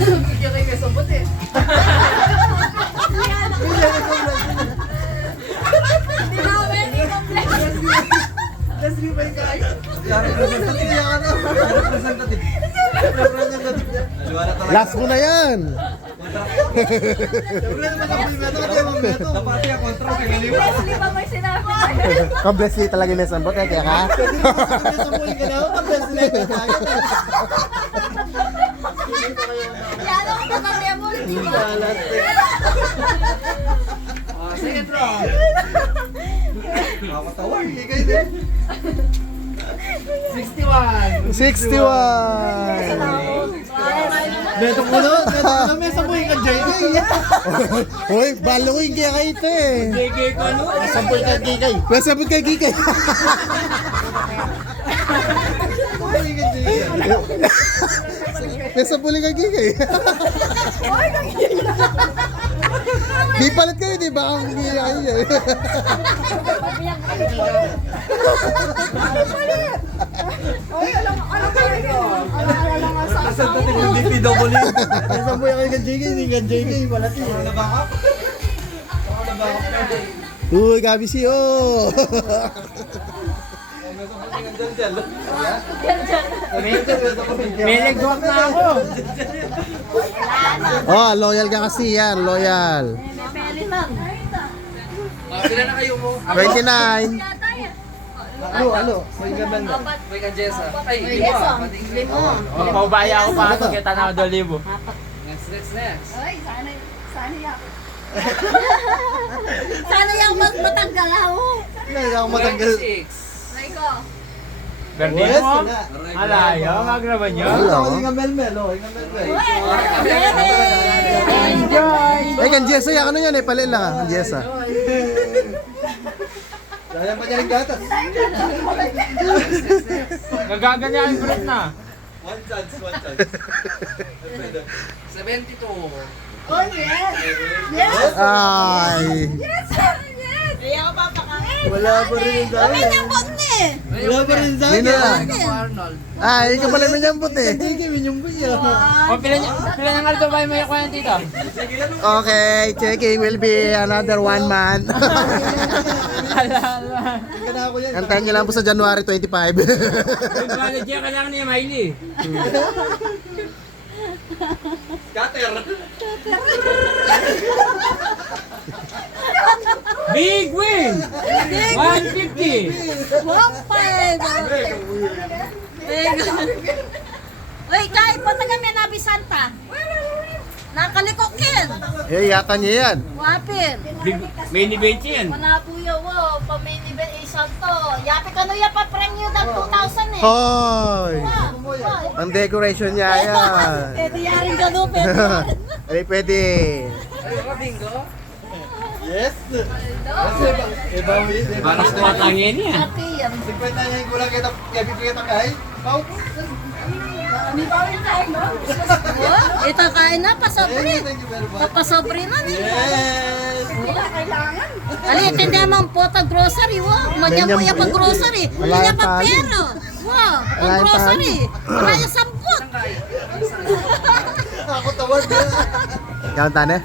Bigyan kayo sa sabot eh. Let's be my guys. Last mo na yan. Leslie pa may sinabi. Ka-bless talaga yung mesambot eh, kaya ka? Kaya ako pagkakaya mo, di ba? Second round. 61. 61! Beto ko na, may sampuin ka JK. Hoy, baluin kaya kayo ito eh. JK ko ano? Sampuin ka JK. Masabot kay Gikay. Masabot kay Gikay. Di palit kayo, di ba? Ang hindi kayo eh. Ay, alam ka yun. Alam nga sa asawa mo. DPW. May sampuin ka JK, hindi ka JK. Wala siya. Wala backup? Wala backup. Uy, Gabi si oh. May legwak na ako. Oh, loyal ka kasi yan, loyal. May peli lang. Sila na kayo mo. 29. Ano? May gaban na. May kajesa. Ay, lima. Paubaya ako para pagkita na ako 2,000. Next. Ay, sana yan. Sana yung mas matanggal ako. Hindi ako matanggal. 26. Laiko. Berdin mo? Alayo, magraban nyo? Enjoy! Ay, kan Jessa, yan ano yan eh, palit lang ah, kan Jessa. Dahil pa niya rin gatas. Nagaganyan yung bread na. One chance. 72. Oh, yes. Yes. Ay. Yes. Yes. Hindi ako papakain. Wala pa rin yung dami. Kami ng bot ni. Wala pa rin sa Hindi na. Arnold. Ay, ikaw pala may nyambot eh. O, pila ng alto ba yung may kuya tito? Okay, checking will be another 1 month. Ala. Antayin nyo lang po sa January 25. Yung college yan kailangan niya, Miley. Cutter. Big win! 150! Uy, kahit po taga Menabi Santa. Nakalikokin. Eh, yata niya yan. Wapin. May ni-bench yan. Manapuyo wo, pamini ba isanto. Yapi kanu ya pa premyo dag 2,000 eh. Hoy! Wow. Ang decoration niya yan. Pwede yarin ka no, pwede. Ay, pwede. Bingo. Yes. Paras tumatangin niya. Ate yan. 50 niya yung kulang kita. Kaya bibigyan kay. Pau. Ito kain na, pasobri. Thank you very much. Papasobri na ni. Yes. Ali, tindihan mo ang pota grocery, wo. Manya mo yung pag grocery. Wala Wala yung pa tali. pero. Wo, Wala pag yung grocery. Wala yung samput. Ako tawad. Yan, tane.